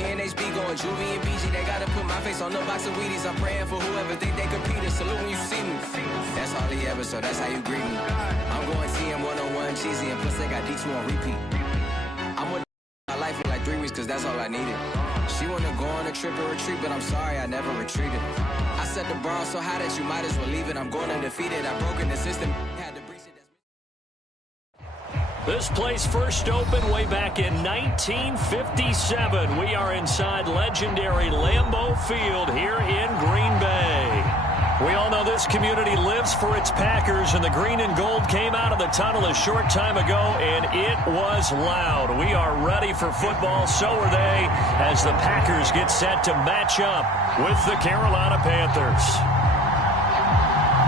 BNHB going Juvie and BG. They gotta put my face on no box of Wheaties. I'm praying for whoever think they compete. Salute when you see me. That's all he ever, so that's how you greet me. I'm going TM 101 cheesy, and plus they got D2 on repeat. I'm with my life for like 3 weeks, cause that's all I needed. She wanna go on a trip or retreat, but I'm sorry, I never retreated. I set the bar so high that you might as well leave it. I'm going undefeated. I broke in the system. Had to breeze it. This place first opened way back in 1957. We are inside legendary Lambeau Field here in Green Bay. We all know this community lives for its Packers, and the green and gold came out of the tunnel a short time ago, and it was loud. We are ready for football, so are they, as the Packers get set to match up with the Carolina Panthers.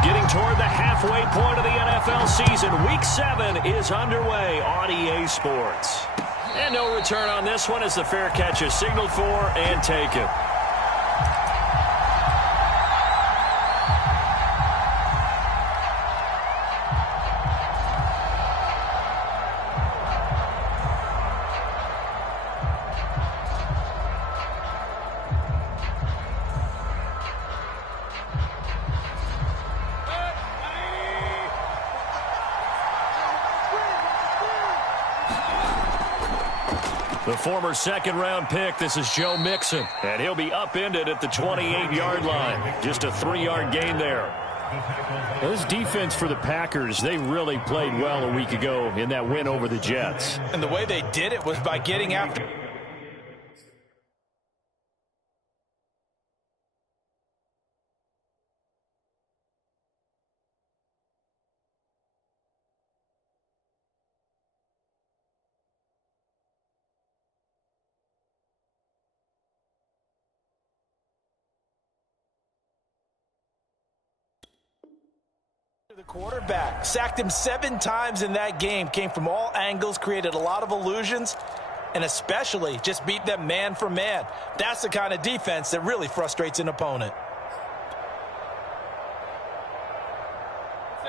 Getting toward the halfway point of the NFL season, Week 7 is underway on EA Sports. And no return on this one as the fair catch is signaled for and taken. The former second-round pick, this is Joe Mixon, and he'll be upended at the 28-yard line. Just a 3-yard gain there. This defense for the Packers, they really played well a week ago in that win over the Jets. And the way they did it was by getting after... the quarterback. Sacked him 7 times in that game. Came from all angles, created a lot of illusions, and especially just beat them man for man. That's the kind of defense that really frustrates an opponent.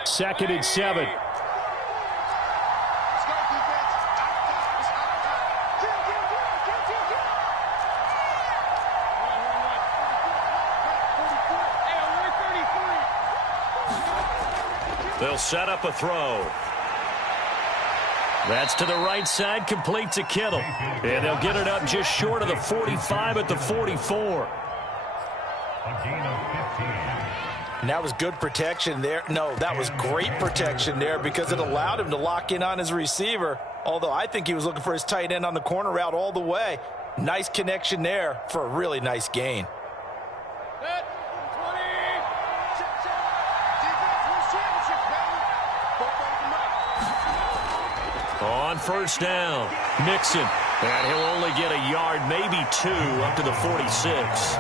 2nd and 7. They'll set up a throw. That's to the right side, complete to Kittle. And they'll get it up just short of the 45 at the 44. And that was good protection there. No, that was great protection there because it allowed him to lock in on his receiver. Although I think he was looking for his tight end on the corner route all the way. Nice connection there for a really nice gain. On first down, Mixon. And he'll only get a yard, maybe 2, up to the 46.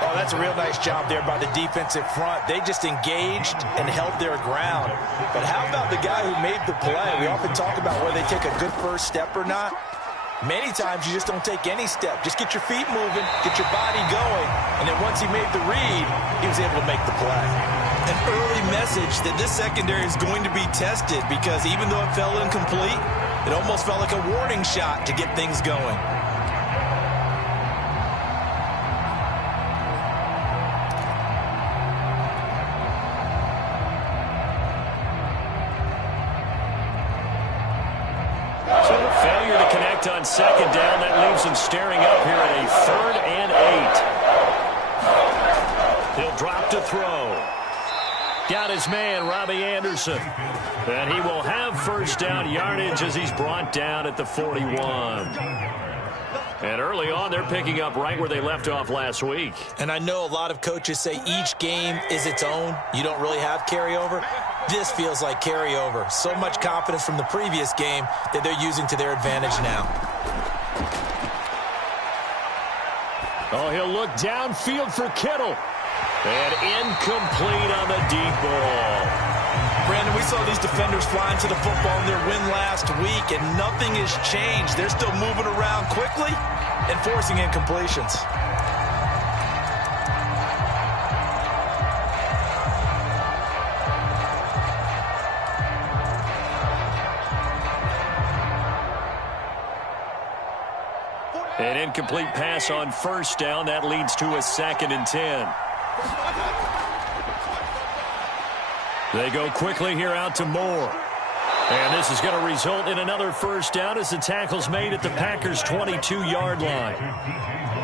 Oh, that's a real nice job there by the defensive front. They just engaged and held their ground. But how about the guy who made the play? We often talk about whether they take a good first step or not. Many times you just don't take any step. Just get your feet moving, get your body going, and then once he made the read, he was able to make the play. An early message that this secondary is going to be tested because even though it fell incomplete, it almost felt like a warning shot to get things going. So the failure to connect on 2nd down, that leaves him staring up here at a 3rd and 8. He'll drop to throw. Got his man, Robbie Anderson. And he will have first down yardage as he's brought down at the 41. And early on, they're picking up right where they left off last week. And I know a lot of coaches say each game is its own. You don't really have carryover. This feels like carryover. So much confidence from the previous game that they're using to their advantage now. Oh, he'll look downfield for Kittle. And incomplete on the deep ball. Brandon, we saw these defenders flying to the football in their win last week, and nothing has changed. They're still moving around quickly and forcing incompletions. An incomplete pass on first down. That leads to a 2nd and 10. They go quickly here out to Moore. And this is going to result in another first down as the tackle's made at the Packers' 22-yard line.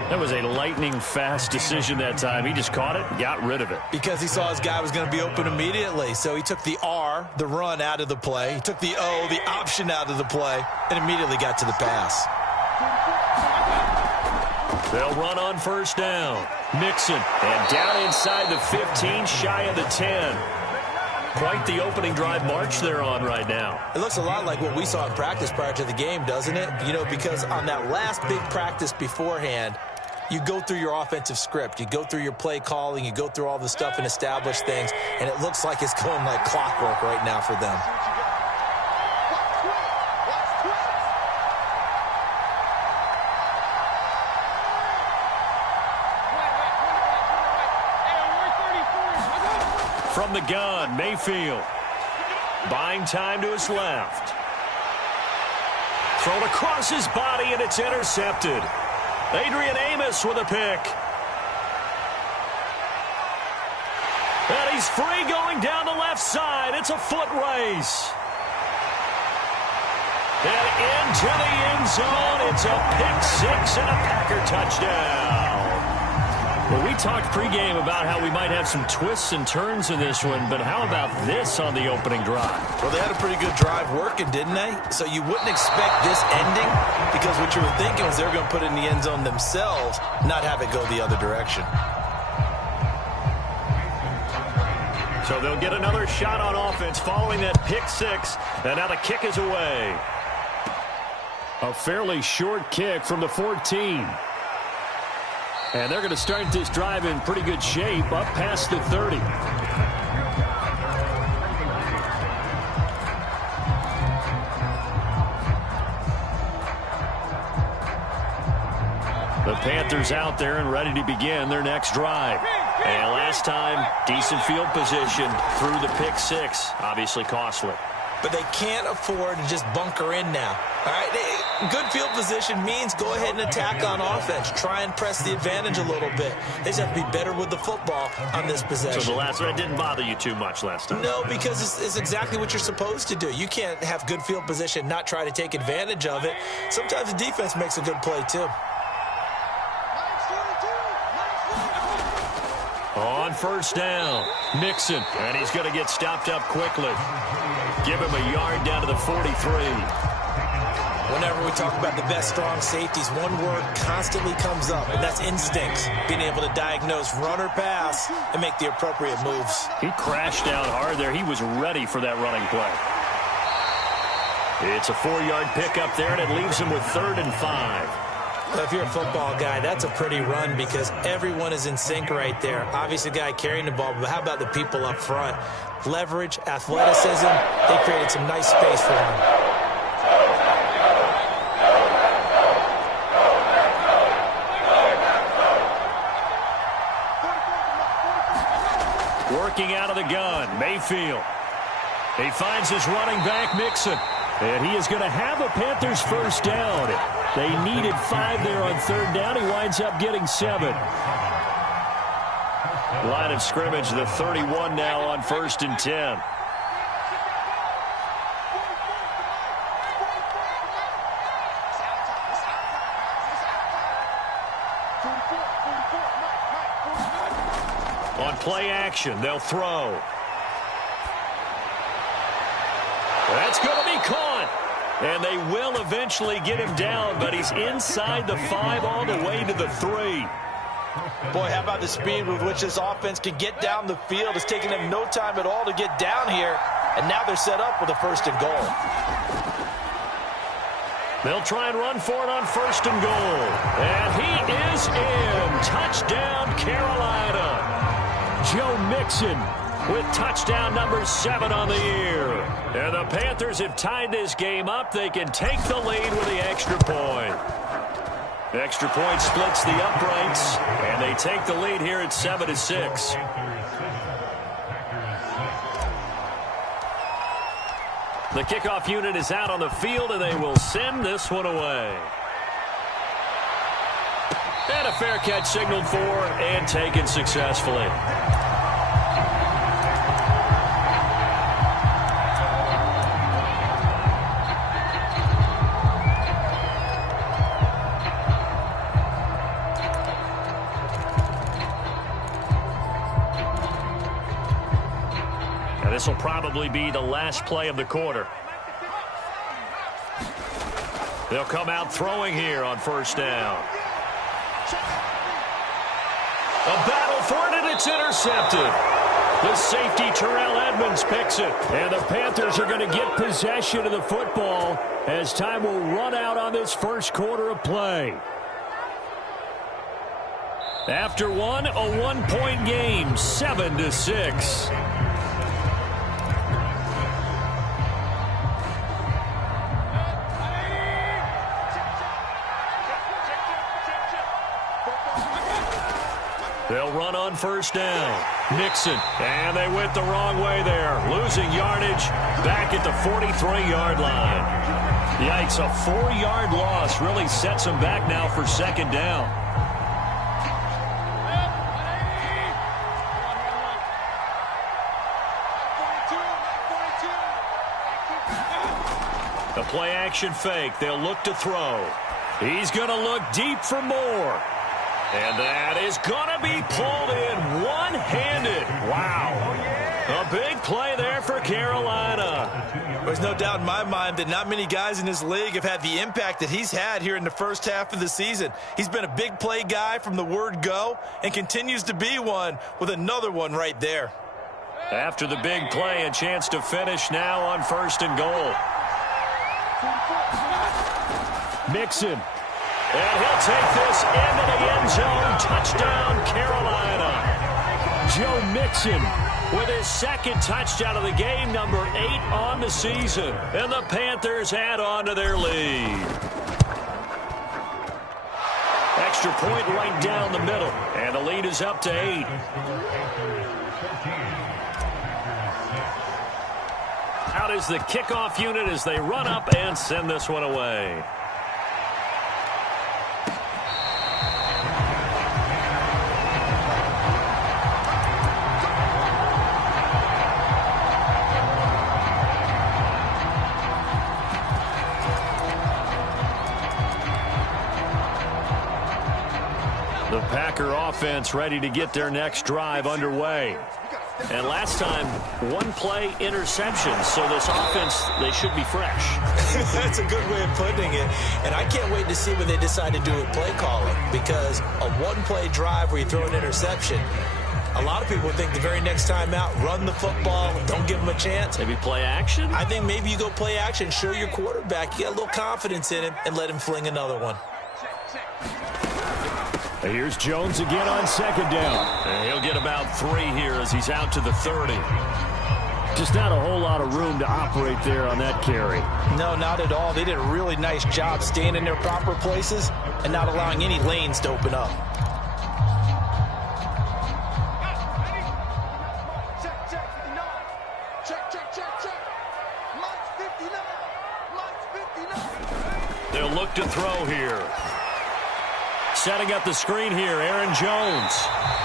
That was a lightning-fast decision that time. He just caught it and got rid of it. Because he saw his guy was going to be open immediately. So he took the R, the run, out of the play. He took the O, the option, out of the play, and immediately got to the pass. They'll run on first down. Mixon, and down inside the 15, shy of the 10. Quite the opening drive march they're on right now. It looks a lot like what we saw in practice prior to the game, doesn't it? You know, because on that last big practice beforehand, you go through your offensive script. You go through your play calling. You go through all the stuff and establish things. And it looks like it's going like clockwork right now for them. From the gun, Mayfield. Buying time to his left. Thrown across his body, and it's intercepted. Adrian Amos with a pick. And he's free going down the left side. It's a foot race. And into the end zone. It's a pick six and a Packer touchdown. Well, we talked pregame about how we might have some twists and turns in this one, but how about this on the opening drive? Well, they had a pretty good drive working, didn't they? So you wouldn't expect this ending, because what you were thinking was they were going to put it in the end zone themselves, not have it go the other direction. So they'll get another shot on offense following that pick six, and now the kick is away. A fairly short kick from the 14. And they're going to start this drive in pretty good shape, up past the 30. The Panthers out there and ready to begin their next drive. And last time, decent field position through the pick six. Obviously costly. But they can't afford to just bunker in now. All right, good field position means go ahead and attack on offense. Try and press the advantage a little bit. They just have to be better with the football on this possession. So the last one didn't bother you too much last time? No, because it's exactly what you're supposed to do. You can't have good field position, not try to take advantage of it. Sometimes the defense makes a good play, too. On first down, Mixon, and he's going to get stopped up quickly. Give him a yard down to the 43. Whenever we talk about the best strong safeties, one word constantly comes up, and that's instincts. Being able to diagnose run or pass and make the appropriate moves. He crashed down hard there. He was ready for that running play. It's a 4-yard pickup there, and it leaves him with 3rd and 5. Well, if you're a football guy, that's a pretty run because everyone is in sync right there. Obviously, the guy carrying the ball, but how about the people up front? Leverage, athleticism, they created some nice space for him. Working out of the gun, Mayfield. He finds his running back, Mixon. And he is going to have a Panthers first down. They needed 5 there on 3rd down. He winds up getting 7. Line of scrimmage, the 31 now on 1st and 10. On play action, they'll throw. That's going to be caught. And they will eventually get him down, but he's inside the 5 all the way to the 3. Boy, how about the speed with which this offense can get down the field? It's taking them no time at all to get down here, and now they're set up with a 1st and goal. They'll try and run for it on 1st and goal. And he is in. Touchdown, Carolina. Joe Mixon with touchdown number 7 on the year. And the Panthers have tied this game up. They can take the lead with the extra point. The extra point splits the uprights, and they take the lead here at 7-6. The kickoff unit is out on the field, and they will send this one away. And a fair catch signaled for and taken successfully. This will probably be the last play of the quarter. They'll come out throwing here on first down. A battle for it, and it's intercepted. The safety, Terrell Edmonds, picks it. And the Panthers are going to get possession of the football as time will run out on this first quarter of play. After one, a one-point game, 7-6. They'll run on first down. Nixon, and they went the wrong way there. Losing yardage back at the 43-yard line. Yikes, a 4-yard loss really sets them back now for second down. The play-action fake. They'll look to throw. He's going to look deep for more. And that is going to be pulled in one-handed. Wow. A big play there for Carolina. There's no doubt in my mind that not many guys in this league have had the impact that he's had here in the first half of the season. He's been a big play guy from the word go and continues to be one with another one right there. After the big play, a chance to finish now on first and goal. Mixon. And he'll take this into the end zone. Touchdown, Carolina. Joe Mixon with his second touchdown of the game, number 8 on the season. And the Panthers add on to their lead. Extra point right down the middle. And the lead is up to 8. Out is the kickoff unit as they run up and send this one away. The Packer offense ready to get their next drive underway. And last time, one play interception. So this offense, they should be fresh. That's a good way of putting it. And I can't wait to see what they decide to do with play calling. Because a one-play drive where you throw an interception, a lot of people think the very next time out, run the football, don't give them a chance. Maybe play action? I think maybe you go play action, show your quarterback, you get a little confidence in him, and let him fling another one. Here's Jones again on second down. And he'll get about 3 here as he's out to the 30. Just not a whole lot of room to operate there on that carry. No, not at all. They did a really nice job staying in their proper places and not allowing any lanes to open up. They'll look to throw here. Setting up the screen here, Aaron Jones.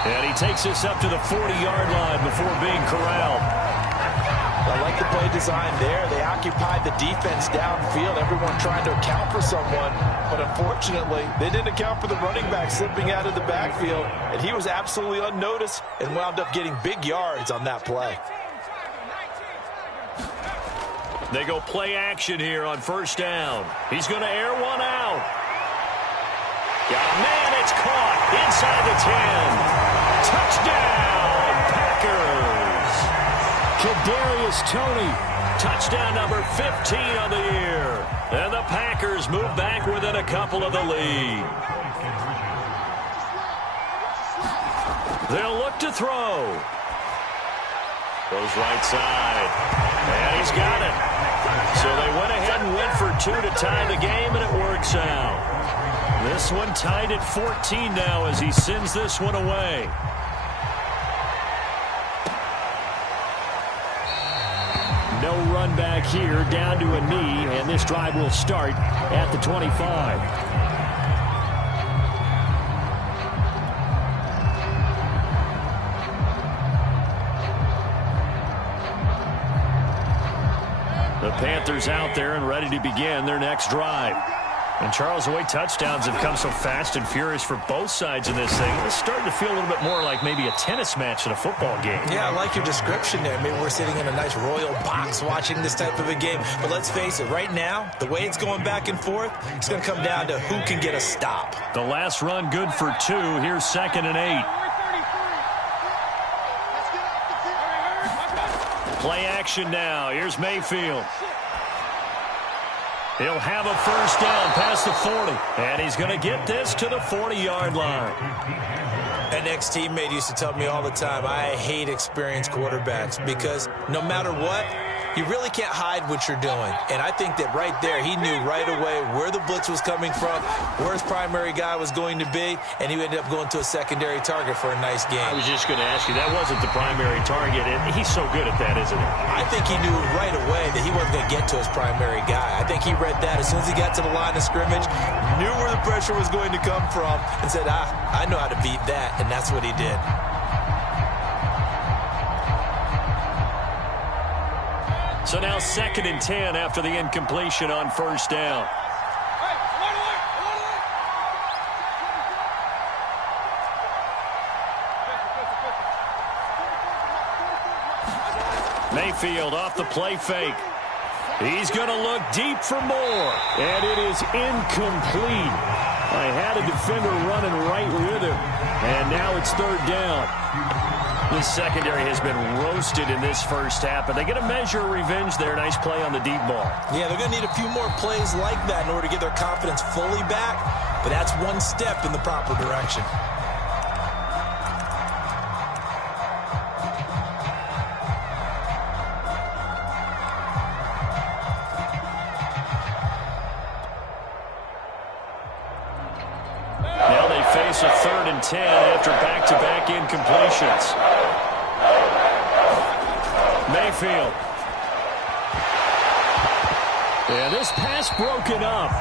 And he takes this up to the 40-yard line before being corralled. I like the play design there. They occupied the defense downfield, everyone trying to account for someone. But unfortunately, they didn't account for the running back slipping out of the backfield. And he was absolutely unnoticed and wound up getting big yards on that play. They go play action here on first down. He's going to air one out. Got a man, it's caught inside the 10. Touchdown, Packers. Kadarius Toney, touchdown number 15 on the year. And the Packers move back within a couple of the lead. They'll look to throw. Goes right side. And he's got it. So they went ahead and went for 2 to tie the game, and it works out. This one tied at 14 now as he sends this one away. No run back here, down to a knee, and this drive will start at the 25. Panthers out there and ready to begin their next drive. And, Charles, the way touchdowns have come so fast and furious for both sides of this thing, it's starting to feel a little bit more like maybe a tennis match in a football game. Yeah, I like your description there. Maybe we're sitting in a nice royal box watching this type of a game. But let's face it, right now, the way it's going back and forth, it's going to come down to who can get a stop. The last run good for 2. Here's 2nd and 8. Play action now. Here's Mayfield. He'll have a first down past the 40. And he's going to get this to the 40-yard line. An ex-teammate used to tell me all the time, I hate experienced quarterbacks because no matter what, you really can't hide what you're doing. And I think that right there, he knew right away where the blitz was coming from, where his primary guy was going to be, and he ended up going to a secondary target for a nice game. I was just going to ask you, that wasn't the primary target. And he's so good at that, isn't he? I think he knew right away that he wasn't going to get to his primary guy. I think he read that as soon as he got to the line of scrimmage, knew where the pressure was going to come from, and said, I know how to beat that, and that's what he did. So now 2nd and 10 after the incompletion on first down. Mayfield off the play fake. He's going to look deep for more. And it is incomplete. I had a defender running right with him. And now it's 3rd down. This secondary has been roasted in this first half, but they get a measure of revenge there. Nice play on the deep ball. Yeah, they're going to need a few more plays like that in order to get their confidence fully back, but that's one step in the proper direction. Now they face a 3rd and 10 after back-to-back incompletions. Mayfield. Yeah, this pass broken up.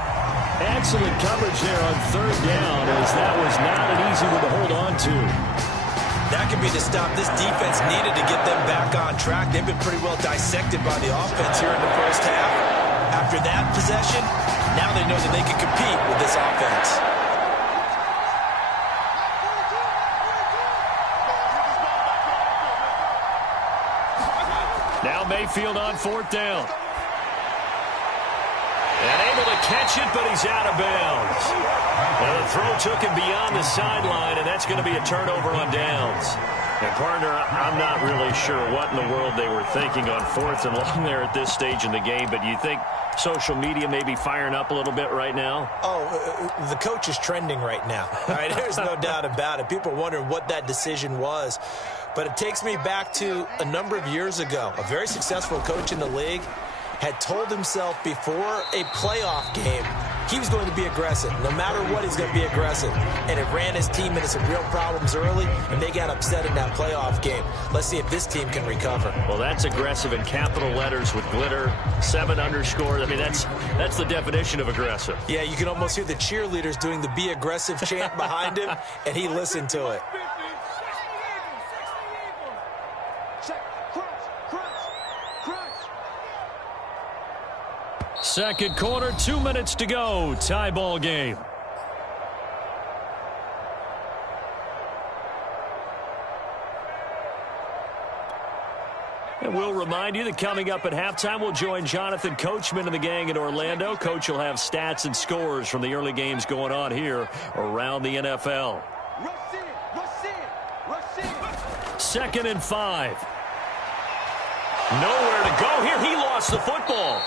Excellent coverage there on 3rd down, as that was not an easy one to hold on to. That could be the stop this defense needed to get them back on track. They've been pretty well dissected by the offense here in the first half. After that possession, now they know that they can compete with this offense. Now Mayfield on 4th down. And able to catch it, but he's out of bounds. Well, the throw took him beyond the sideline, and that's going to be a turnover on downs. And, partner, I'm not really sure what in the world they were thinking on 4th and long there at this stage in the game, but you think social media may be firing up a little bit right now? Oh, the coach is trending right now. All right, there's no doubt about it. People are wondering what that decision was. But it takes me back to a number of years ago. A very successful coach in the league had told himself before a playoff game he was going to be aggressive. No matter what, he's going to be aggressive. And it ran his team into some real problems early, and they got upset in that playoff game. Let's see if this team can recover. Well, that's aggressive in capital letters with glitter, 7 underscores. I mean, that's the definition of aggressive. Yeah, you can almost hear the cheerleaders doing the be aggressive chant behind him, and he listened to it. Second quarter, 2 minutes to go. Tie ball game. And we'll remind you that coming up at halftime, we'll join Jonathan Coachman and the gang in Orlando. Coach will have stats and scores from the early games going on here around the NFL. 2nd and 5. Nowhere to go here. He lost the football.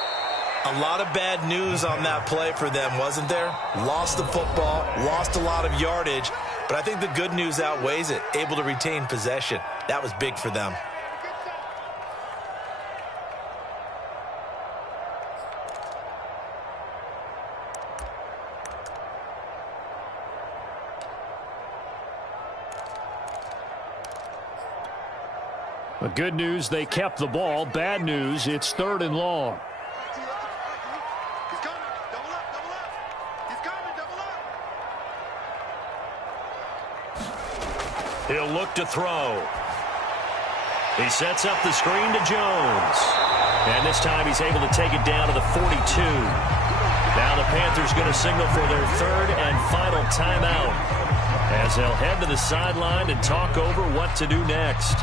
A lot of bad news on that play for them, wasn't there? Lost the football, lost a lot of yardage, but I think the good news outweighs it. Able to retain possession. That was big for them. The good news, they kept the ball. Bad news, it's 3rd and long. He'll look to throw. He sets up the screen to Jones. And this time he's able to take it down to the 42. Now the Panthers going to signal for their third and final timeout as they'll head to the sideline and talk over what to do next.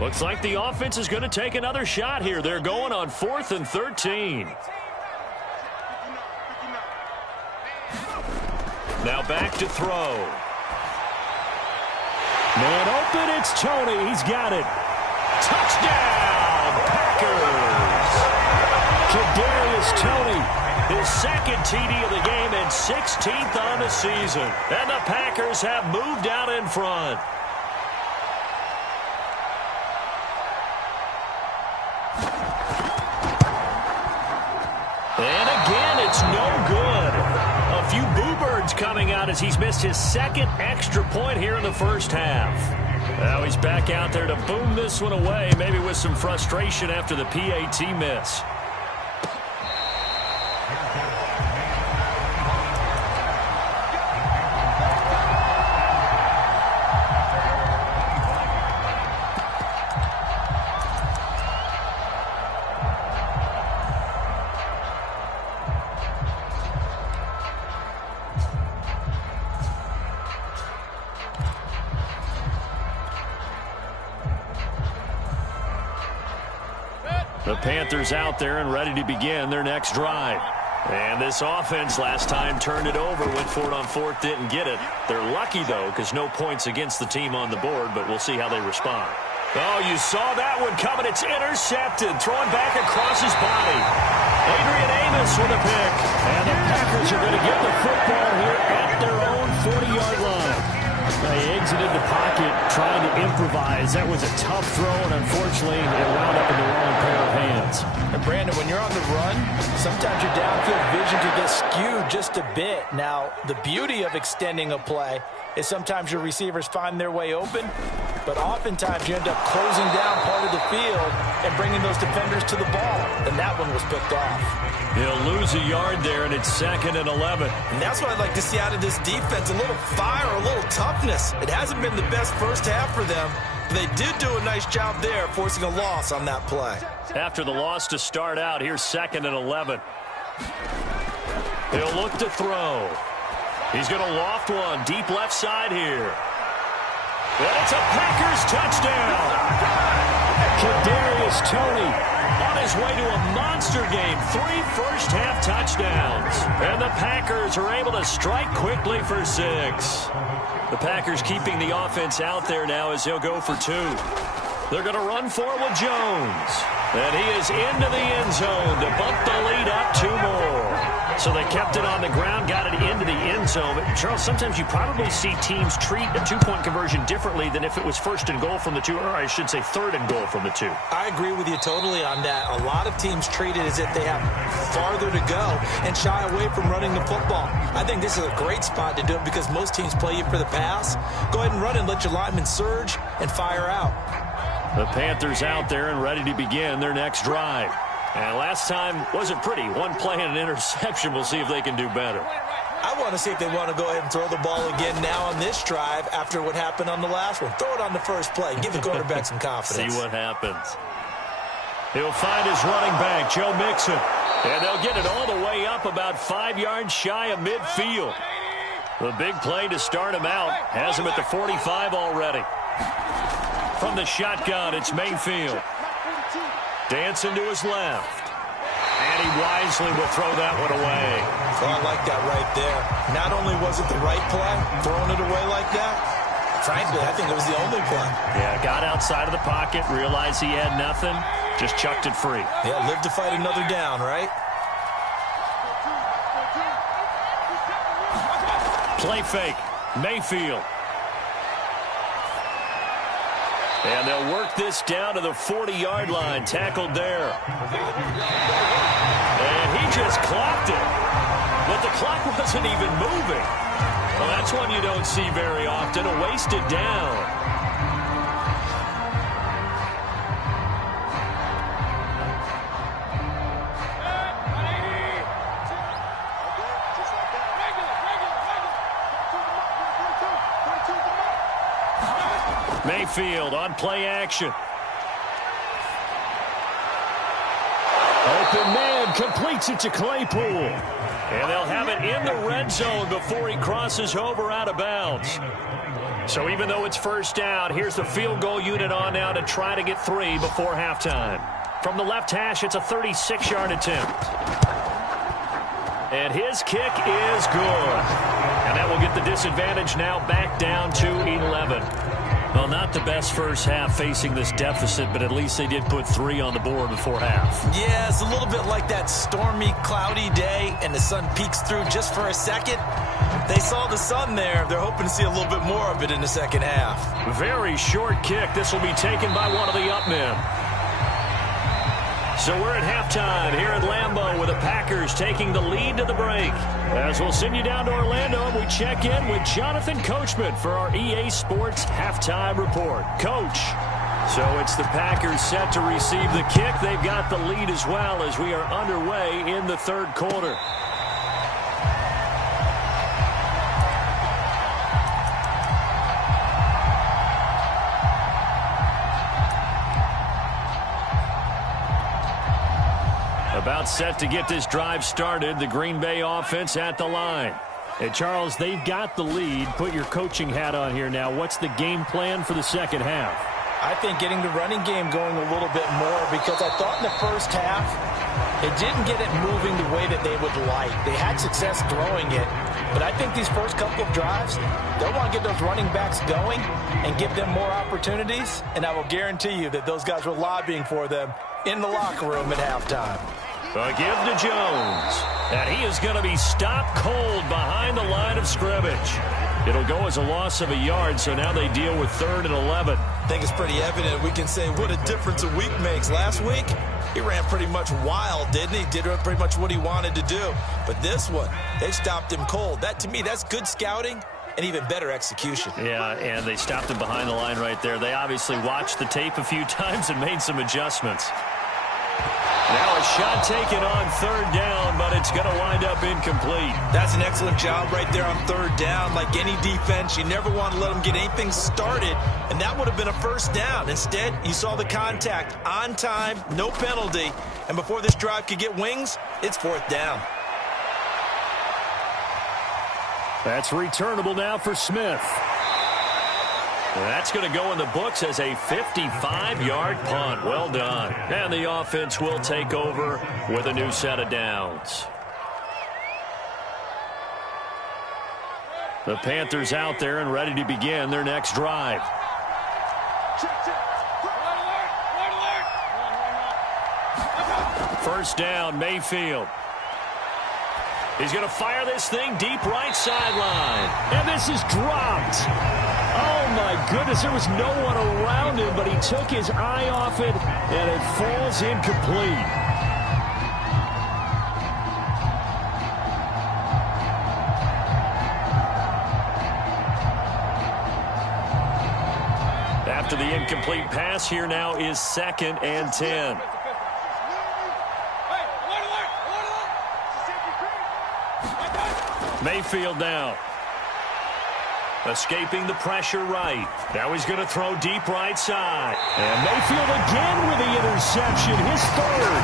Looks like the offense is going to take another shot here. They're going on 4th and 13. Now back to throw. Man open, it's Tony. He's got it. Touchdown, Packers. Kadarius Toney, his second TD of the game and 16th on the season. And the Packers have moved out in front. And again, it's no good. A few boo birds coming out as he's missed his second extra point here in the first half. Now he's back out there to boom this one away, maybe with some frustration after the PAT miss. The Panthers out there and ready to begin their next drive. And this offense last time turned it over, went for it on 4th, didn't get it. They're lucky, though, because no points against the team on the board, but we'll see how they respond. Oh, you saw that one coming. It's intercepted, throwing back across his body. Adrian Amos with a pick. And the Packers are going to get the football here at their own 40-yard line. They exited the pocket trying to improvise. That was a tough throw, and unfortunately, it wound up in the wrong pair of hands. And Brandon, when you're on the run, sometimes your downfield vision can get skewed just a bit. Now, the beauty of extending a play is sometimes your receivers find their way open, but oftentimes you end up closing down part of the field and bringing those defenders to the ball. And that one was picked off. He'll lose a yard there, and it's 2nd and 11. And that's what I'd like to see out of this defense, a little fire, a little toughness. It hasn't been the best first half for them. They did do a nice job there, forcing a loss on that play. After the loss to start out, here's 2nd and 11. He'll look to throw. He's going to loft one deep left side here. And it's a Packers touchdown. Kadarius Toney on his way to a monster game. 3 first-half touchdowns. And the Packers are able to strike quickly for 6. The Packers keeping the offense out there now as they'll go for 2. They're going to run for it with Jones. And he is into the end zone to bump the lead up 2 more. So they kept it on the ground, got it into the end zone. But Charles, sometimes you probably see teams treat a 2-point conversion differently than if it was 1st and goal from the 2, or I should say 3rd and goal from the 2. I agree with you totally on that. A lot of teams treat it as if they have farther to go and shy away from running the football. I think this is a great spot to do it because most teams play you for the pass. Go ahead and run and let your linemen surge and fire out. The Panthers out there and ready to begin their next drive. And last time wasn't pretty. 1 play and an interception. We'll see if they can do better. I want to see if they want to go ahead and throw the ball again now on this drive after what happened on the last one. Throw it on the first play. Give the quarterback some confidence. See what happens. He'll find his running back, Joe Mixon. And they'll get it all the way up about 5 yards shy of midfield. The big play to start him out has him at the 45 already. From the shotgun, it's Mayfield. Dancing to his left. And he wisely will throw that one away. Oh, I like that right there. Not only was it the right play, throwing it away like that, frankly, I think it was the only play. Yeah, got outside of the pocket, realized he had nothing, just chucked it free. Yeah, live to fight another down, right? Play fake. Mayfield. And they'll work this down to the 40-yard line. Tackled there. And he just clocked it. But the clock wasn't even moving. Well, that's one you don't see very often. A wasted down. Mayfield on play action. Open man completes it to Claypool. And they'll have it in the red zone before he crosses over out of bounds. So even though it's first down, here's the field goal unit on now to try to get 3 before halftime. From the left hash, it's a 36-yard attempt. And his kick is good. And that will get the disadvantage now back down to 11. Well, not the best first half facing this deficit, but at least they did put 3 on the board before half. Yeah, it's a little bit like that stormy, cloudy day, and the sun peeks through just for a second. They saw the sun there. They're hoping to see a little bit more of it in the second half. Very short kick. This will be taken by one of the up men. So we're at halftime here at Lambeau with the Packers taking the lead to the break. As we'll send you down to Orlando, and we check in with Jonathan Coachman for our EA Sports Halftime Report. Coach, so it's the Packers set to receive the kick. They've got the lead as well as we are underway in the third quarter. About set to get this drive started, the Green Bay offense at the line. Hey, Charles, they've got the lead. Put your coaching hat on here now. What's the game plan for the second half? I think getting the running game going a little bit more, because I thought in the first half it didn't get it moving the way that they would like. They had success throwing it, but I think these first couple of drives, they'll want to get those running backs going and give them more opportunities, and I will guarantee you that those guys were lobbying for them in the locker room at halftime. A give to Jones. And he is going to be stopped cold behind the line of scrimmage. It'll go as a loss of a yard, so now they deal with 3rd and 11. I think it's pretty evident. We can say what a difference a week makes. Last week, he ran pretty much wild, didn't he? Did pretty much what he wanted to do. But this one, they stopped him cold. That, to me, that's good scouting and even better execution. Yeah, and they stopped him behind the line right there. They obviously watched the tape a few times and made some adjustments. Now a shot taken on 3rd down, but it's going to wind up incomplete. That's an excellent job right there on 3rd down. Like any defense, you never want to let them get anything started, and that would have been a first down. Instead, you saw the contact on time, no penalty, and before this drive could get wings, it's 4th down. That's returnable now for Smith. That's going to go in the books as a 55-yard punt. Well done. And the offense will take over with a new set of downs. The Panthers out there and ready to begin their next drive. First down, Mayfield. He's going to fire this thing deep right sideline. And this is dropped. Oh, my goodness. There was no one around him, but he took his eye off it, and it falls incomplete. After the incomplete pass, here now is 2nd and 10. Mayfield now. Escaping the pressure right. Now he's going to throw deep right side. And Mayfield again with the interception. His 3rd.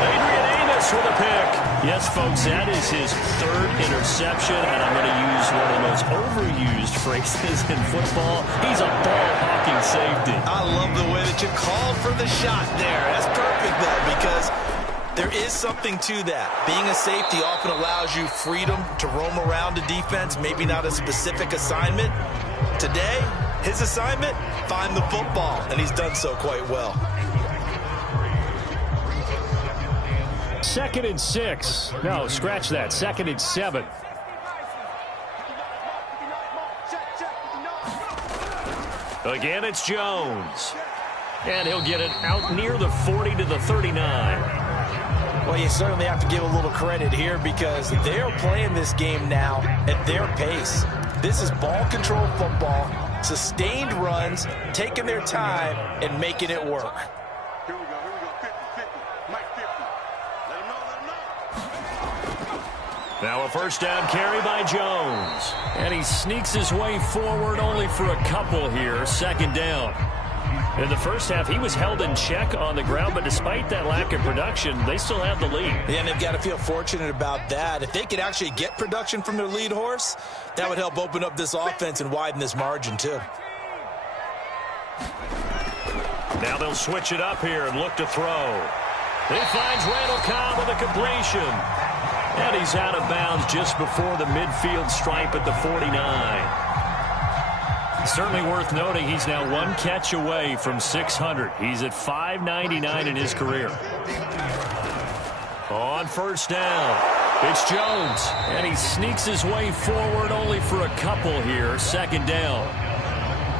Adrian Amos with a pick. Yes, folks, that is his 3rd interception. And I'm going to use one of the most overused phrases in football. He's a ball-hawking safety. I love the way that you called for the shot there. That's perfect, though, because there is something to that. Being a safety often allows you freedom to roam around the defense, maybe not a specific assignment. Today, his assignment, find the football, and he's done so quite well. 2nd and 6. No, scratch that. 2nd and 7. Again, it's Jones. And he'll get it out near the 40 to the 39. Well, you certainly have to give a little credit here because they're playing this game now at their pace. This is ball control football, sustained runs, taking their time, and making it work. Here we go, 50-50. Mike 50. Let him know. Now a first down carry by Jones. And he sneaks his way forward only for a couple here. Second down. In the first half, he was held in check on the ground, but despite that lack of production, they still have the lead. Yeah, and they've got to feel fortunate about that. If they could actually get production from their lead horse, that would help open up this offense and widen this margin, too. Now they'll switch it up here and look to throw. He finds Randall Cobb with a completion. And he's out of bounds just before the midfield stripe at the 49. Certainly worth noting he's now one catch away from 600. He's at 599 in his career. On first down, it's Jones. And he sneaks his way forward only for a couple here. Second down.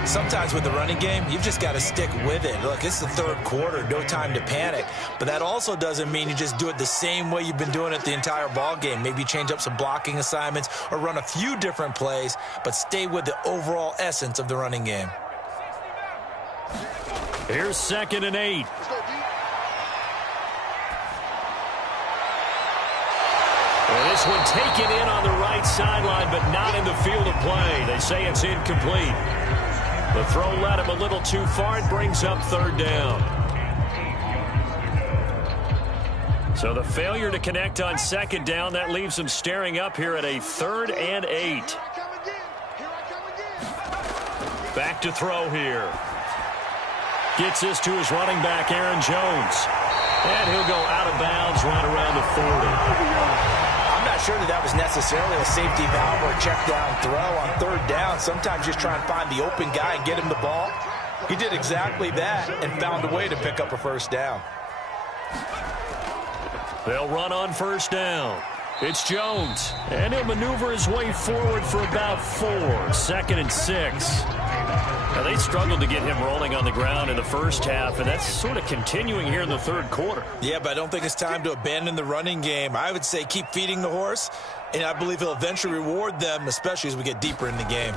Sometimes with the running game, you've just got to stick with it. Look, it's the third quarter, no time to panic. But that also doesn't mean you just do it the same way you've been doing it the entire ball game. Maybe change up some blocking assignments or run a few different plays, but stay with the overall essence of the running game. Here's 2nd and 8. Well, this one taken in on the right sideline, but not in the field of play. They say it's incomplete. The throw led him a little too far. It brings up third down. So the failure to connect on second down, that leaves him staring up here at a 3rd and 8. Back to throw here. Gets this to his running back, Aaron Jones. And he'll go out of bounds right around the 40. I'm not sure that was necessarily a safety valve or a check down throw on third down. Sometimes just try and find the open guy and get him the ball. He did exactly that and found a way to pick up a first down. They'll run on first down. It's Jones, and he'll maneuver his way forward for about 4. 2nd and 6. Now, they struggled to get him rolling on the ground in the first half, and that's sort of continuing here in the third quarter. Yeah, but I don't think it's time to abandon the running game. I would say keep feeding the horse, and I believe he'll eventually reward them, especially as we get deeper in the game.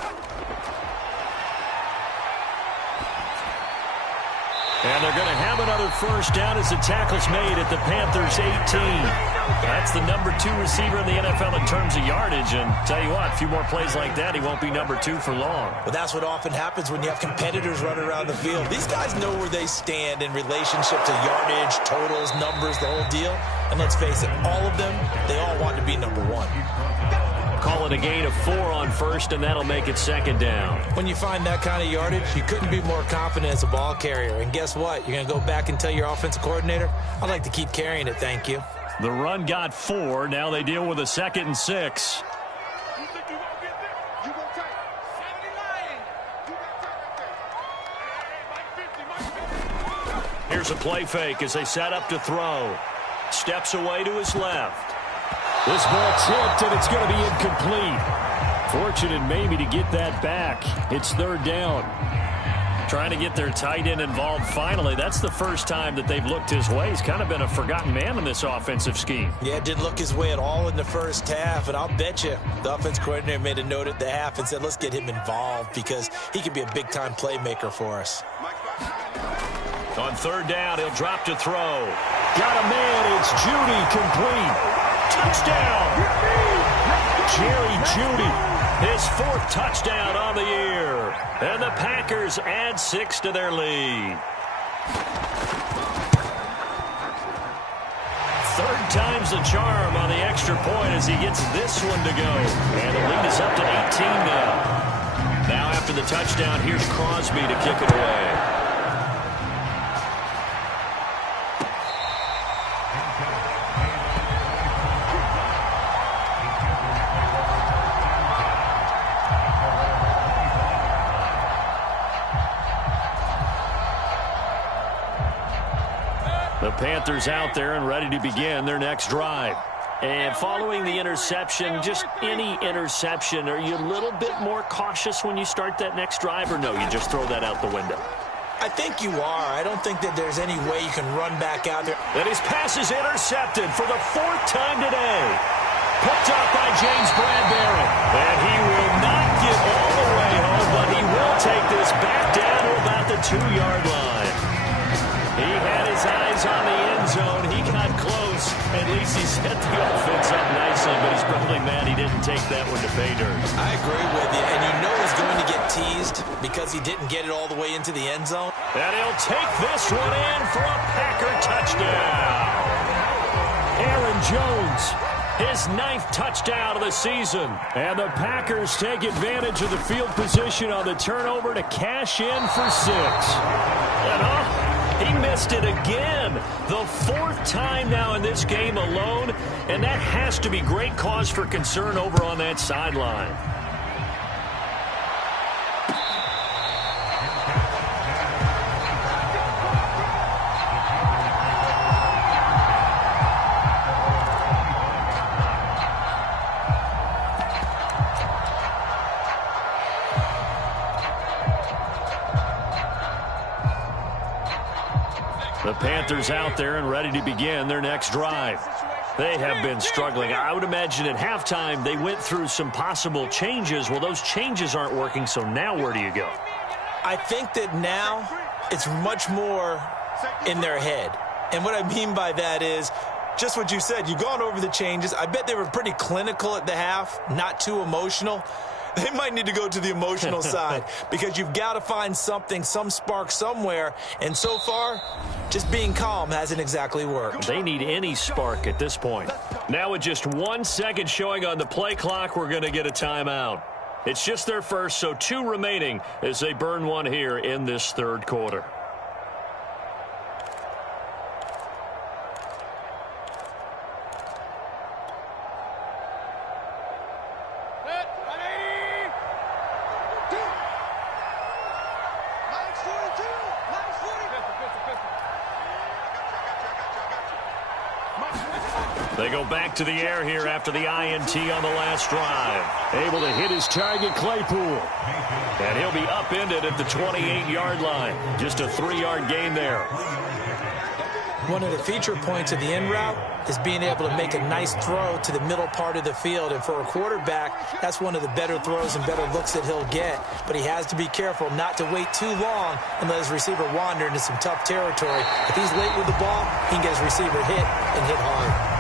And they're going to have another first down as the tackle's made at the Panthers' 18. That's the number 2 receiver in the NFL in terms of yardage. And tell you what, a few more plays like that, he won't be number 2 for long. Well, that's what often happens when you have competitors running around the field. These guys know where they stand in relationship to yardage, totals, numbers, the whole deal. And let's face it, all of them, they all want to be number 1. Call it a gain of 4 on first, and that'll make it second down. When you find that kind of yardage, you couldn't be more confident as a ball carrier. And guess what? You're going to go back and tell your offensive coordinator, I'd like to keep carrying it, thank you. The run got 4. Now they deal with a 2nd and 6. Here's a play fake as they set up to throw. Steps away to his left. This ball tipped, and it's going to be incomplete. Fortunate maybe to get that back. It's third down. Trying to get their tight end involved finally. That's the first time that they've looked his way. He's kind of been a forgotten man in this offensive scheme. Yeah, didn't look his way at all in the first half. And I'll bet you the offense coordinator made a note at the half and said, let's get him involved because he can be a big-time playmaker for us. On third down, he'll drop to throw. Got a man. It's Judy, complete. Touchdown. Jerry Judy, his 4th touchdown on the year. And the Packers add 6 to their lead. Third time's the charm on the extra point as he gets this one to go. And the lead is up to 18 now. Now after the touchdown, here's Crosby to kick it away. The Panthers out there and ready to begin their next drive. And following the interception, just any interception, are you a little bit more cautious when you start that next drive, or no, you just throw that out the window? I think you are. I don't think that there's any way you can run back out there. And his pass is intercepted for the 4th time today. Picked up by James Bradbury. And he will not get all the way home, but he will take this back down to about the 2-yard line. He had his eyes on the end zone. He got close. At least he set the offense up nicely, but he's probably and take that one to pay dirt. I agree with you, and you know he's going to get teased because he didn't get it all the way into the end zone. And he'll take this one in for a Packer touchdown. Aaron Jones, his 9th touchdown of the season. And the Packers take advantage of the field position on the turnover to cash in for 6. And he missed it again. The 4th time now in this game alone. And that has to be great cause for concern over on that sideline. The Panthers out there and ready to begin their next drive. They have been struggling. I would imagine at halftime they went through some possible changes. Well, those changes aren't working, so now where do you go? I think that now it's much more in their head. And what I mean by that is just what you said. You've gone over the changes. I bet they were pretty clinical at the half, not too emotional. They might need to go to the emotional side because you've got to find something, some spark somewhere. And so far, just being calm hasn't exactly worked. They need any spark at this point. Now with just 1 second showing on the play clock, we're going to get a timeout. It's just their first, so 2 remaining as they burn one here in this 3rd quarter. They go back to the air here after the INT on the last drive. Able to hit his target, Claypool. And he'll be upended at the 28-yard line. Just a 3-yard gain there. One of the feature points of the in route is being able to make a nice throw to the middle part of the field. And for a quarterback, that's one of the better throws and better looks that he'll get. But he has to be careful not to wait too long and let his receiver wander into some tough territory. If he's late with the ball, he can get his receiver hit and hit hard.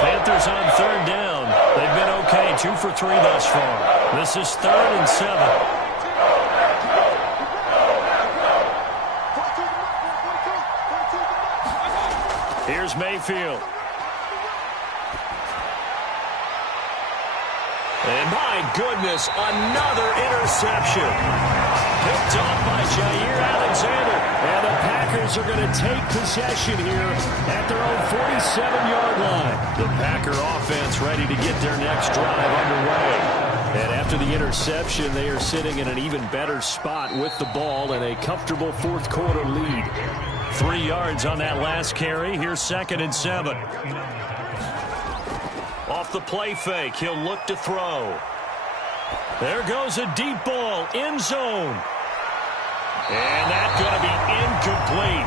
Panthers on 3rd down. They've been okay, 2 for 3 thus far. This is 3rd and 7. Here's Mayfield. And my goodness, another interception. Picked off by Jair Alexander. And the Packers are going to take possession here at their own 47-yard line. The Packer offense ready to get their next drive underway. And after the interception, they are sitting in an even better spot with the ball and a comfortable 4th quarter lead. 3 yards on that last carry. Here's 2nd and 7. Off the play fake, he'll look to throw. There goes a deep ball, end zone. And that's going to be incomplete.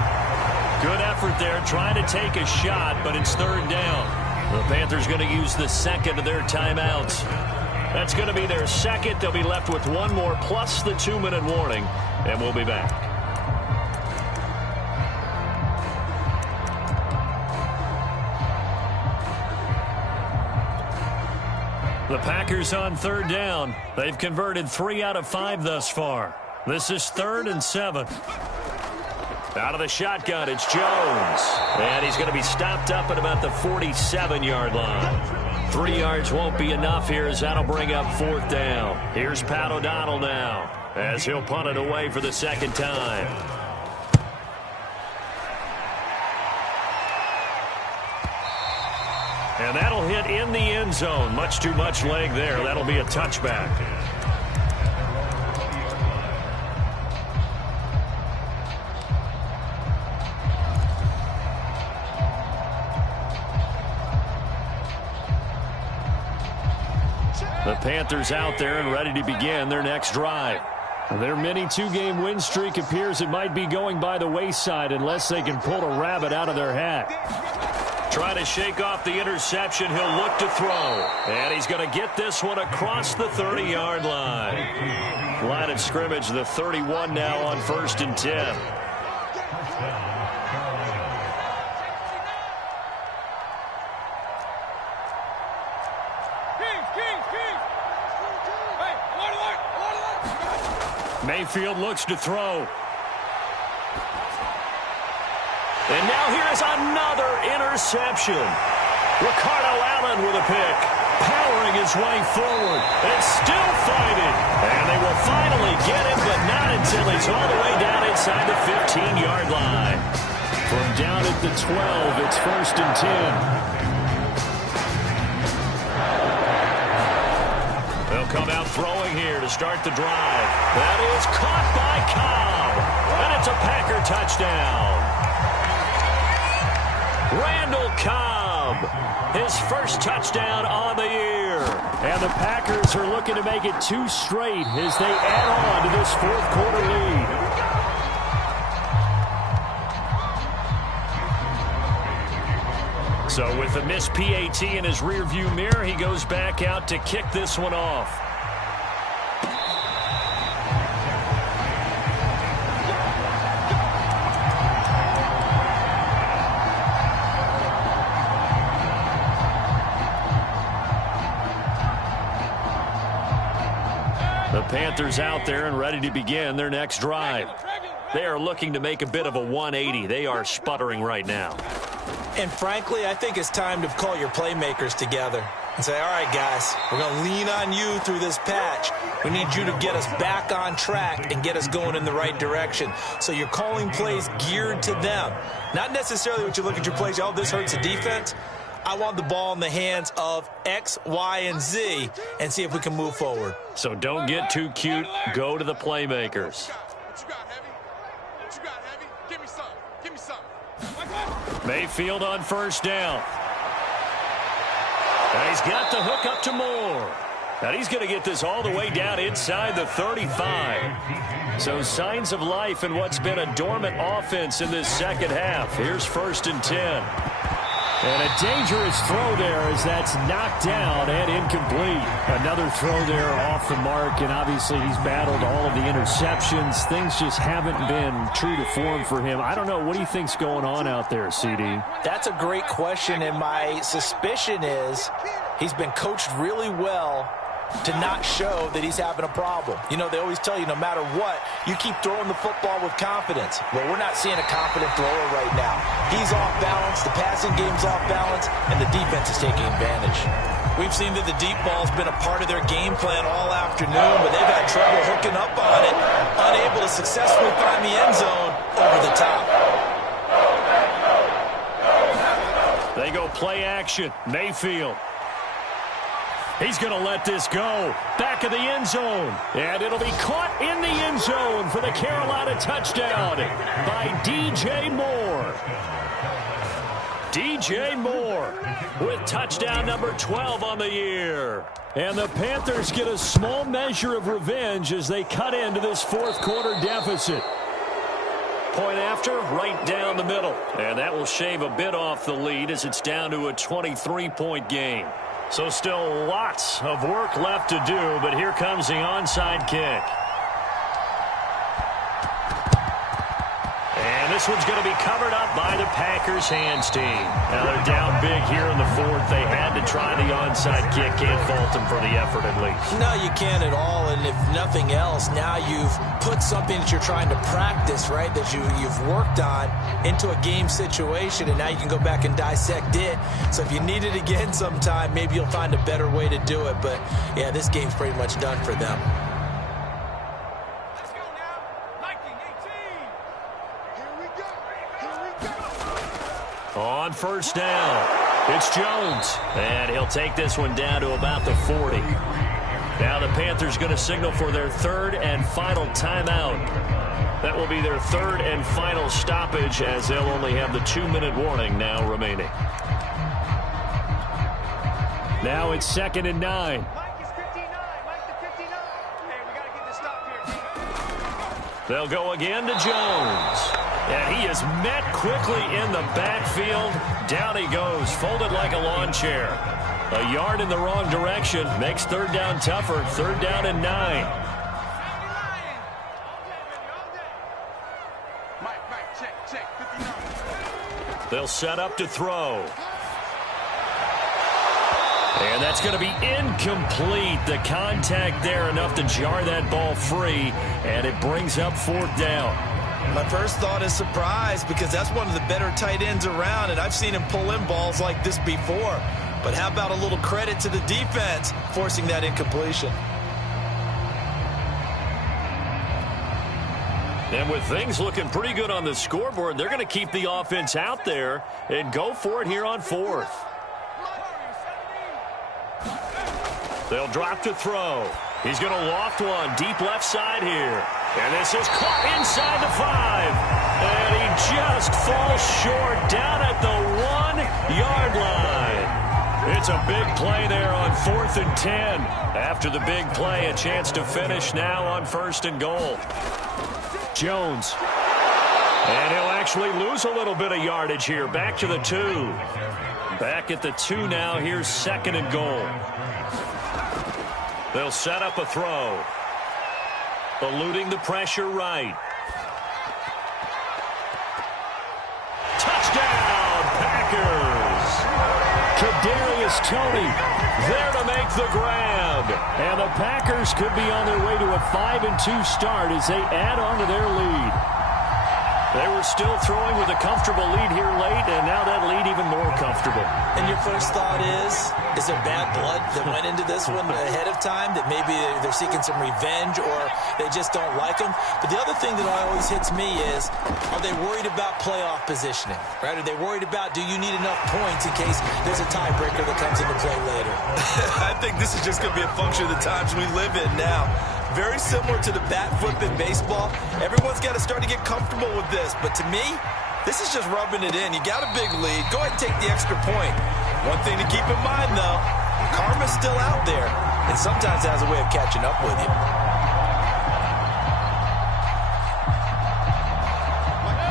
Good effort there, trying to take a shot, but it's 3rd down. The Panthers going to use the 2nd of their timeouts. That's going to be their 2nd. They'll be left with 1 more, plus the 2-minute warning, and we'll be back. The Packers on 3rd down. They've converted 3 out of 5 thus far. This is 3rd and 7. Out of the shotgun, it's Jones. And he's going to be stopped up at about the 47-yard line. 3 yards won't be enough here as that'll bring up 4th down. Here's Pat O'Donnell now as he'll punt it away for the 2nd time. And that'll hit in the end zone. Much too much leg there. That'll be a touchback. The Panthers out there and ready to begin their next drive. Their mini 2-game win streak appears it might be going by the wayside unless they can pull a rabbit out of their hat. Trying to shake off the interception. He'll look to throw. And he's going to get this one across the 30-yard line. Line of scrimmage, the 31 now on 1st and 10. Mayfield looks to throw. And now here's another interception. Ricardo Allen with a pick. Powering his way forward. And still fighting. And they will finally get him, but not until he's all the way down inside the 15-yard line. From down at the 12, it's 1st and 10. They'll come out throwing here to start the drive. That is caught by Cobb. And it's a Packer touchdown. Randall Cobb, his first touchdown on the year. And the Packers are looking to make it 2 straight as they add on to this fourth-quarter lead. So with the missed PAT in his rearview mirror, he goes back out to kick this one off. The Panthers out there and ready to begin their next drive. They are looking to make a bit of a 180. They are sputtering right now. And frankly, I think it's time to call your playmakers together and say, all right, guys, we're going to lean on you through this patch. We need you to get us back on track and get us going in the right direction. So you're calling plays geared to them. Not necessarily what you look at your plays, oh, this hurts the defense. I want the ball in the hands of X, Y, and Z and see if we can move forward. So don't get too cute. Go to the playmakers. What you got, Heavy? What you got, Heavy? Give me some. Give me some. Mayfield on 1st down. And he's got the hook up to Moore. And he's going to get this all the way down inside the 35. So signs of life in what's been a dormant offense in this second half. Here's 1st and 10. And a dangerous throw there as that's knocked down and incomplete. Another throw there off the mark, and obviously he's battled all of the interceptions. Things just haven't been true to form for him. I don't know. What do you think's going on out there, CD? That's a great question, and my suspicion is he's been coached really well to not show that he's having a problem. You know, they always tell you no matter what, you keep throwing the football with confidence. Well, we're not seeing a confident thrower right now. He's off balance, the passing game's off balance, and the defense is taking advantage. We've seen that the deep ball's been a part of their game plan all afternoon, but they've had trouble hooking up on it, unable to successfully find the end zone over the top. They go play action. Mayfield. He's going to let this go. Back of the end zone. And it'll be caught in the end zone for the Carolina touchdown by DJ Moore. DJ Moore with touchdown number 12 on the year. And the Panthers get a small measure of revenge as they cut into this fourth-quarter deficit. Point after, right down the middle. And that will shave a bit off the lead as it's down to a 23-point game. So still lots of work left to do, but here comes the onside kick. And this one's going to be covered up by the Packers hands team. Now they're down big here in the fourth. They had to try the onside kick. Can't fault them for the effort at least. No, you can't at all. And if nothing else, now you've put something that you're trying to practice, right, that you've worked on into a game situation, and now you can go back and dissect it. So if you need it again sometime, maybe you'll find a better way to do it. But, yeah, this game's pretty much done for them. On 1st down, it's Jones. And he'll take this one down to about the 40. Now the Panthers going to signal for their third and final timeout. That will be their third and final stoppage as they'll only have the 2-minute warning now remaining. Now it's 2nd and 9. They'll go again to Jones. And he is met quickly in the backfield. Down he goes, folded like a lawn chair. A yard in the wrong direction makes 3rd down tougher. 3rd down and 9. Mike, check, 59. They'll set up to throw. And that's going to be incomplete. The contact there enough to jar that ball free, and it brings up 4th down. My first thought is surprise, because that's one of the better tight ends around, and I've seen him pull in balls like this before. But how about a little credit to the defense forcing that incompletion? And with things looking pretty good on the scoreboard, they're going to keep the offense out there and go for it here on 4th. They'll drop to throw. He's going to loft one deep left side here. And this is caught inside the 5. And he just falls short down at the 1-yard line. It's a big play there on 4th and 10. After the big play, a chance to finish now on 1st and goal. Jones. And he'll actually lose a little bit of yardage here. Back to the 2. Back at the 2 now. Here's 2nd and goal. They'll set up a throw. Eluding the pressure right. Touchdown, Packers! Kadarius Toney there to make the grab. And the Packers could be on their way to a 5-2 start as they add on to their lead. They were still throwing with a comfortable lead here late, and now that lead even more comfortable. And your first thought is there bad blood that went into this one ahead of time, that maybe they're seeking some revenge or they just don't like them? But the other thing that always hits me is, are they worried about playoff positioning? Right? Are they worried about, do you need enough points in case there's a tiebreaker that comes into play later? I think this is just going to be a function of the times we live in now. Very similar to the bat flip in baseball. Everyone's got to start to get comfortable with this. But to me, this is just rubbing it in. You got a big lead. Go ahead and take the extra point. One thing to keep in mind, though, karma's still out there, and sometimes it has a way of catching up with you.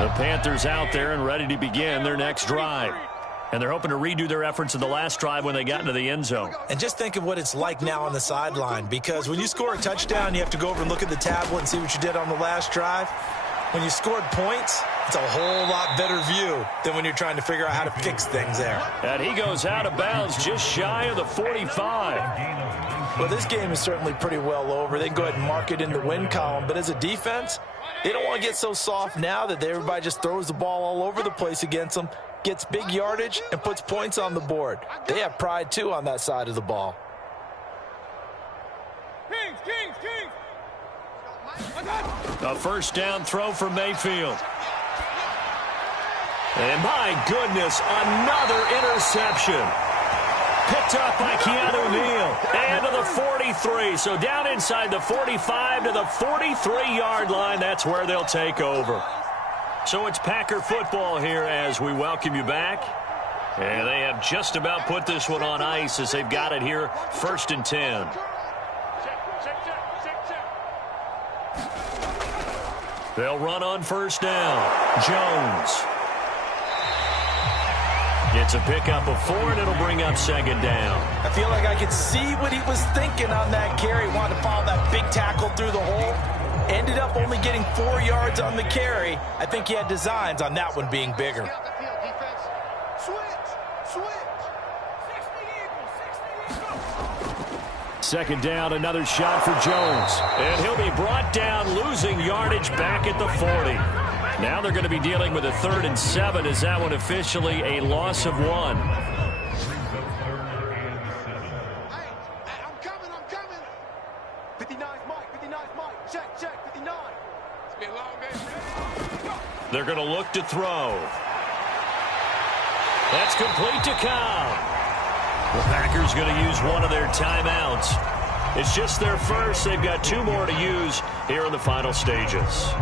The Panthers out there and ready to begin their next drive. And they're hoping to redo their efforts in the last drive when they got into the end zone. And just think of what it's like now on the sideline, because when you score a touchdown, you have to go over and look at the tablet and see what you did on the last drive. When you scored points, it's a whole lot better view than when you're trying to figure out how to fix things there. And he goes out of bounds just shy of the 45. Well, this game is certainly pretty well over. They can go ahead and mark it in the win column. But as a defense, they don't want to get so soft now that everybody just throws the ball all over the place against them, gets big yardage, and puts points on the board. They have pride, too, on that side of the ball. Kings! A first down throw for Mayfield. And my goodness, another interception. Picked up by Keanu Neal. And to the 43. So down inside the 45 to the 43-yard line. That's where they'll take over. So it's Packer football here as we welcome you back. And they have just about put this one on ice as they've got it here, 1st and 10. They'll run on first down. Jones. It's a pickup of 4, and it'll bring up 2nd down. I feel like I could see what he was thinking on that carry. Wanted to follow that big tackle through the hole. Ended up only getting 4 yards on the carry. I think he had designs on that one being bigger. Second down, another shot for Jones. And he'll be brought down, losing yardage back at the 40. Now they're going to be dealing with a 3rd and 7. Is that one officially a loss of 1? I'm coming. 59's Mike. Check, 59. It's been a long day. They're going to look to throw. That's complete to Cobb. The Packers going to use one of their timeouts. It's just their first. They've got 2 more to use here in the final stages.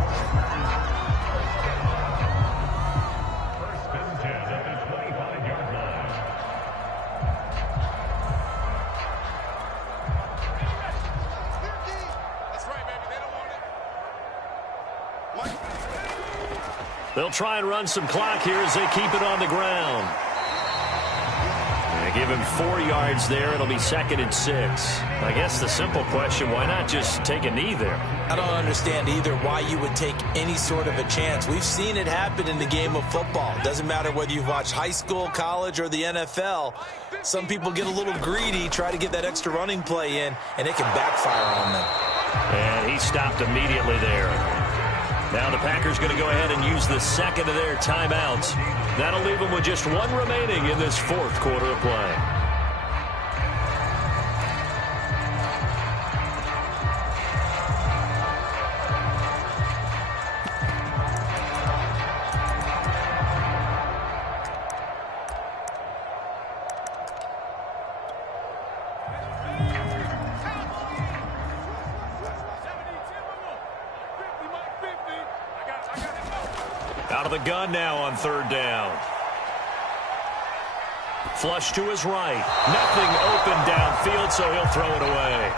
They'll try and run some clock here as they keep it on the ground. They give him 4 yards there. It'll be 2nd and 6. I guess the simple question, why not just take a knee there? I don't understand either why you would take any sort of a chance. We've seen it happen in the game of football. Doesn't matter whether you've watched high school, college, or the NFL. Some people get a little greedy, try to get that extra running play in, and it can backfire on them. And he stopped immediately there. Now the Packers going to go ahead and use the 2nd of their timeouts. That'll leave them with just 1 remaining in this 4th quarter of play. Out of the gun now on 3rd down. Flush to his right. Nothing open downfield, so he'll throw it away.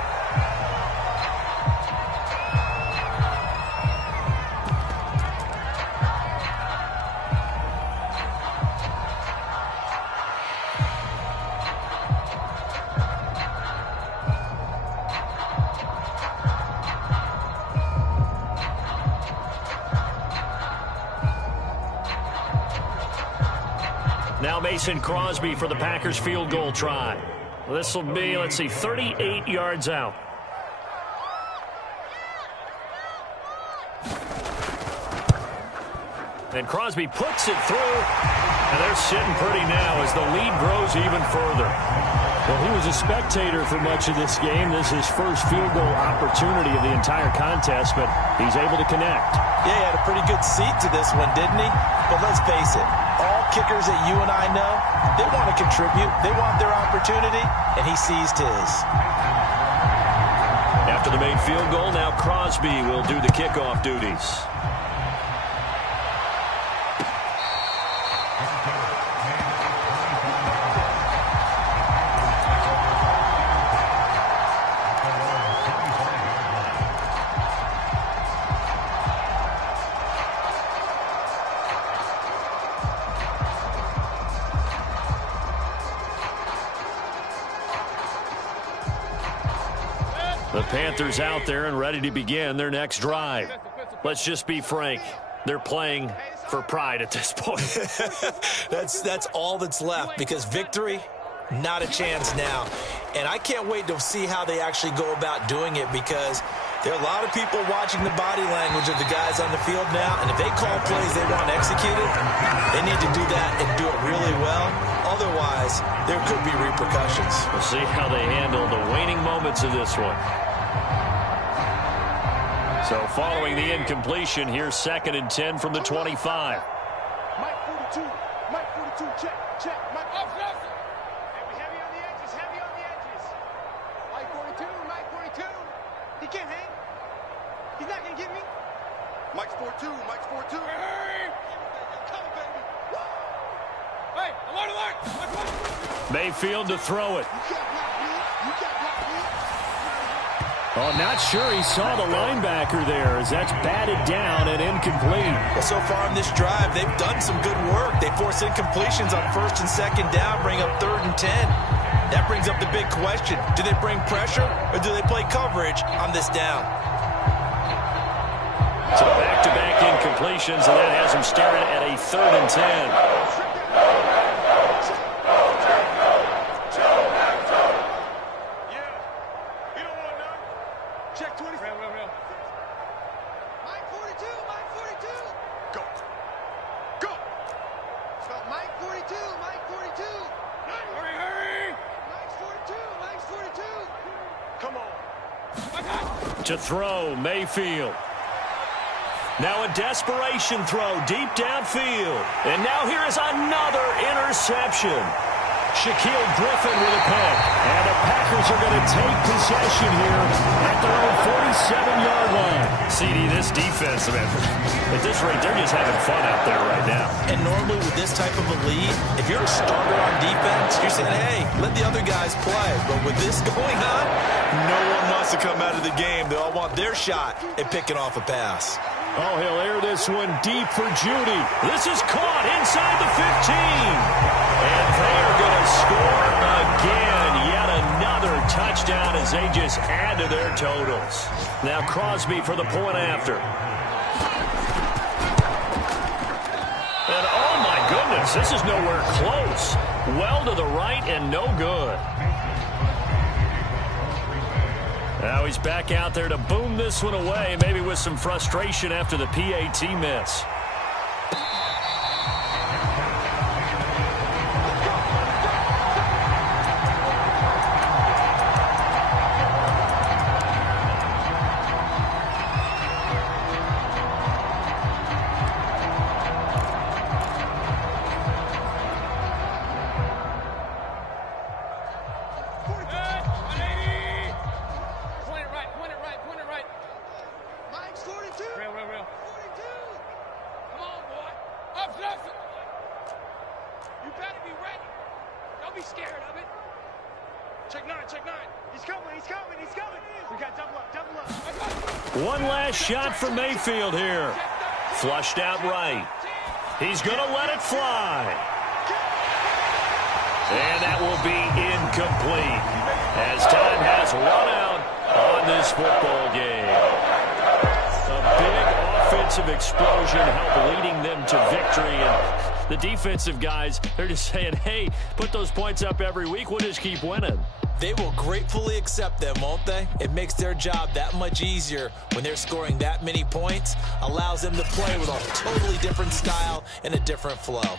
Now Mason Crosby for the Packers field goal try. This will be, let's see, 38 yards out. And Crosby puts it through. And they're sitting pretty now as the lead grows even further. Well, he was a spectator for much of this game. This is his first field goal opportunity of the entire contest, but he's able to connect. Yeah, he had a pretty good seat to this one, didn't he? But let's face it, all kickers that you and I know, they want to contribute. They want their opportunity, and he seized his. After the made field goal, now Crosby will do the kickoff duties. The Panthers out there and ready to begin their next drive. Let's just be frank. They're playing for pride at this point. That's all that's left, because victory, not a chance now. And I can't wait to see how they actually go about doing it, because there are a lot of people watching the body language of the guys on the field now, and if they call plays they want executed, they need to do that and do it really well. Otherwise, there could be repercussions. We'll see how they handle the waning moments of this one. So following the incompletion, here's 2nd and 10 from the 25. Mike 42, Mike 42, check, check, Mike. Heavy on the edges, heavy on the edges. Mike 42, Mike 42. He can't hang. He's not going to get me. Mike's 42, Mike's 42. Hey! Come, baby. Woo! Hey, alert, alert! Mayfield to throw it. You can't block me. You can't block me. Oh, not sure he saw the linebacker there, as that's batted down and incomplete. Well, so far in this drive, they've done some good work. They force incompletions on 1st and 2nd down, bring up 3rd and 10. That brings up the big question. Do they bring pressure, or do they play coverage on this down? So back-to-back incompletions, and that has him staring at a 3rd and 10. Check 20. Mike 42, Mike 42. Go. Go. So Mike 42, Mike 42. Hurry, hurry. Mike's 42, Mike's 42. Come on. To throw, Mayfield. Now a desperation throw deep downfield. And now here is another interception. Shaquille Griffin with a pick. And the Packers are going to take possession here at their own 47-yard line. CD, this defense, man, at this rate, they're just having fun out there right now. And normally with this type of a lead, if you're a starter on defense, you're saying, hey, let the other guys play. But with this going on, no one wants to come out of the game. They all want their shot at picking off a pass. Oh, he'll air this one deep for Judy. This is caught inside the 15. And they are going to score again. Yet another touchdown as they just add to their totals. Now Crosby for the point after. And oh my goodness, this is nowhere close. Well to the right and no good. Now he's back out there to boom this one away, maybe with some frustration after the PAT miss. One last shot for Mayfield here. Flushed out right. He's going to let it fly. And that will be incomplete as time has run out on this football game. A big offensive explosion helped leading them to victory. And the defensive guys, they're just saying, hey, put those points up every week. We'll just keep winning. They will gratefully accept them, won't they? It makes their job that much easier when they're scoring that many points. Allows them to play with a totally different style and a different flow.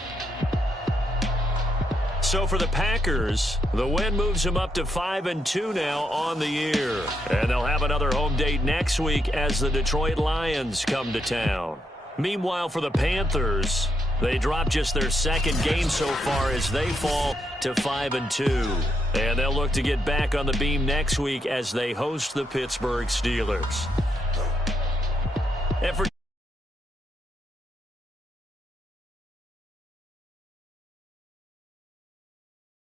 So for the Packers, the win moves them up to 5-2 now on the year. And they'll have another home date next week as the Detroit Lions come to town. Meanwhile, for the Panthers, they drop just their second game so far as they fall to 5-2. And they'll look to get back on the beam next week as they host the Pittsburgh Steelers.